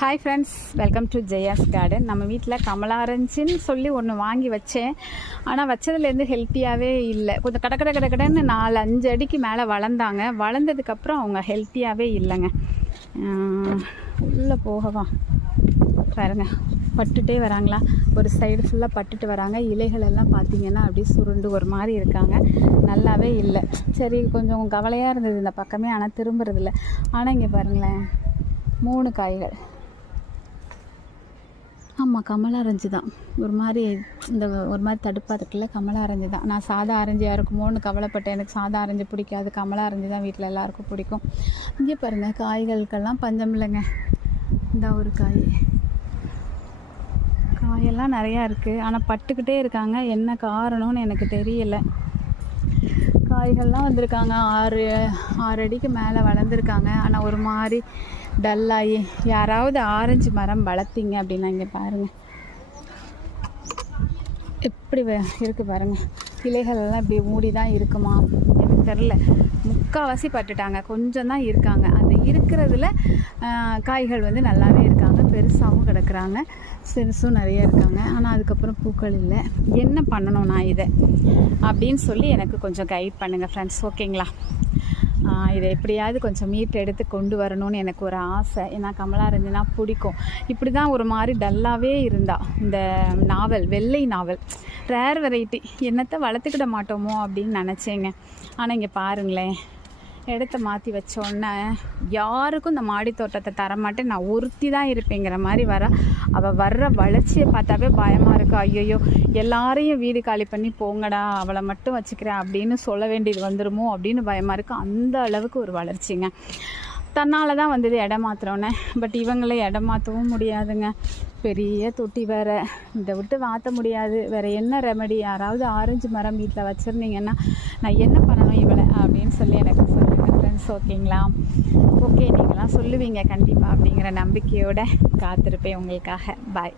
Hi friends, welcome to Jaya's garden. நம்ம வீட்டில் கமலா ஆரஞ்சுன்னு சொல்லி ஒன்று வாங்கி வச்சேன். ஆனால் வச்சதுலேருந்து ஹெல்த்தியாகவே இல்லை. கொஞ்சம் கடன்னு 4-5 அடிக்கு மேலே வளர்ந்தாங்க. வளர்ந்ததுக்கப்புறம் அவங்க ஹெல்த்தியாகவே இல்லைங்க. உள்ளே போகவா பாருங்க, பட்டுட்டே வராங்களா, ஒரு சைடு ஃபுல்லாக பட்டுட்டு வராங்க. இலைகள் எல்லாம் பார்த்திங்கன்னா அப்படியே சுருண்டு ஒரு மாதிரி இருக்காங்க. நல்லாவே இல்லை. சரி, கொஞ்சம் கவலையாக இருந்தது இந்த பக்கமே, ஆனால் திரும்புறதில்ல. ஆனால் இங்கே பாருங்களேன், 3 காய்கள். ஆமாம், கமலா ஆரஞ்சு தான். ஒரு மாதிரி தடுப்பாக இருக்குல்ல, கமலா ஆரஞ்சு தான். நான் சாதா ஆரஞ்சாக இருக்குமோன்னு கவலைப்பட்டேன். எனக்கு சாதா ஆரஞ்சு பிடிக்காது, கமலா ஆரஞ்சு தான் வீட்டில் எல்லாருக்கும் பிடிக்கும். இங்கே பாருங்கள், காய்களுக்கெல்லாம் பஞ்சம் இல்லைங்க. இந்த ஒரு காயெல்லாம் நிறையா இருக்குது, ஆனால் பட்டுக்கிட்டே இருக்காங்க. என்ன காரணம்னு எனக்கு தெரியலை. காய்கள்லாம் வந்திருக்காங்க, 6 அடிக்கு மேலே வளர்ந்துருக்காங்க. ஆனால் ஒரு மாதிரி டல்லாகி. யாராவது ஆரஞ்சு மரம் வளர்த்திங்க அப்படின்னா இங்கே பாருங்கள் எப்படி இருக்குது பாருங்கள். இலைகள் எல்லாம் இப்படி மூடி தான் இருக்குமா எனக்கு தெரில. முக்கால்வாசி பட்டுட்டாங்க, கொஞ்சம் தான் இருக்காங்க. அந்த இருக்கிறதுல காய்கள் நல்லாவே இருக்காங்க, பெருசாகவும் கிடக்குறாங்க, சிறுசும் நிறைய இருக்காங்க. ஆனால் அதுக்கப்புறம் பூக்கள் இல்லை. என்ன பண்ணணும் நான் இதை அப்படின்னு சொல்லி எனக்கு கொஞ்சம் கைட் பண்ணுங்கள் ஃப்ரெண்ட்ஸ், ஓகேங்களா? இதை எப்படியாவது கொஞ்சம் மீட் எடுத்து கொண்டு வரணும்னு எனக்கு ஒரு ஆசை. ஏன்னா கமலா ஆரஞ்சுனா பிடிக்கும். இப்படி தான் ஒரு மாதிரி டல்லாகவே இருந்தா இந்த நாவல், வெள்ளை நாவல், ரேர் வெரைட்டி. என்னத்தை வளர்த்துக்கிட மாட்டோமோ அப்படின்னு நினச்சேங்க. ஆனால் இங்கே பாருங்களேன், இடத்த மாற்றி வச்சோன்னே யாருக்கும் இந்த மாடி தோட்டத்தை தரமாட்டேன், நான் ஒருத்தி தான் இருப்பேங்கிற மாதிரி அவள் வர்ற வளர்ச்சியை பார்த்தாவே பயமாக இருக்குது. ஐயோ, எல்லாரையும் வீடு காலி பண்ணி போங்கடா, அவளை மட்டும் வச்சுக்கிறேன் அப்படின்னு சொல்ல வேண்டியது வந்துடுமோ அப்படின்னு பயமாக இருக்குது. அந்த அளவுக்கு ஒரு வளர்ச்சிங்க. தன்னால் தான் வந்தது இடம் மாத்திரோன்னே. பட் இவங்களே இடம் மாற்றவும் முடியாதுங்க, பெரிய தொட்டி வேறு, இதை விட்டு மாற்ற முடியாது. வேறு என்ன ரெமெடி? யாராவது ஆரஞ்சு மரம் வீட்டில் வச்சுருந்தீங்கன்னா நான் என்ன பண்ணணும் இவளை அப்படின்னு சொல்லி எனக்கு சொல்லுங்கள் ஃப்ரெண்ட்ஸ், ஓகேங்களா? ஓகே, நீங்களாம் சொல்லுவீங்க கண்டிப்பாக அப்படிங்கிற நம்பிக்கையோடு காத்திருப்பேன் உங்களுக்காக. பாய்.